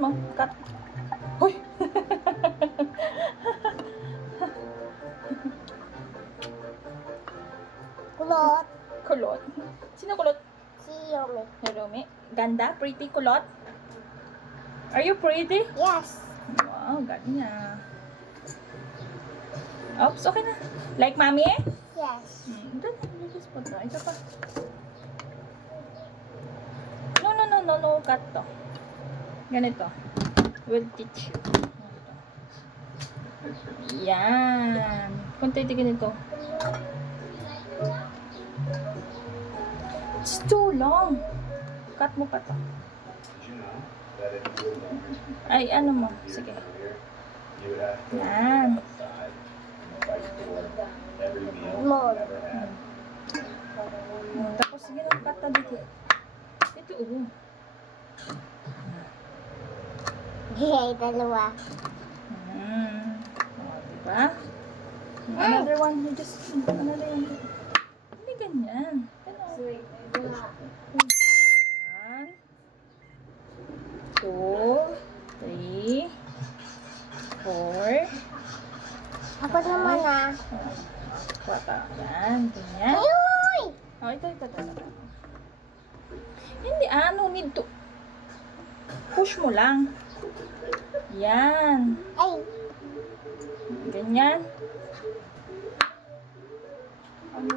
mo. Cut. Hoy! Kulot. Kulot. Sino kulot? Si Yomi. Naromi. Ganda? Pretty kulot? Are you pretty? Yes. Wow, ganda. Oops, okay na. Like mommy eh? Yes. Ito na. Just put na. Ito pa. No. Cut to. Ganito. We'll teach you. Yan. Kunti ganito. It's too long. Cut mo pa to. Ay, ano mo? Sige. Yan. More. Tapos, sige na, cut na dito. Dito, Hey, dalawa. Diba? Another one. Another one. Hindi ganyan. One, two, three, four. Ako naman ah. Kwata. Yan. Ganyan. Ayuy! Oh, ito. Hindi, need to push mo lang. Yan. Ay. Ganyan. Ano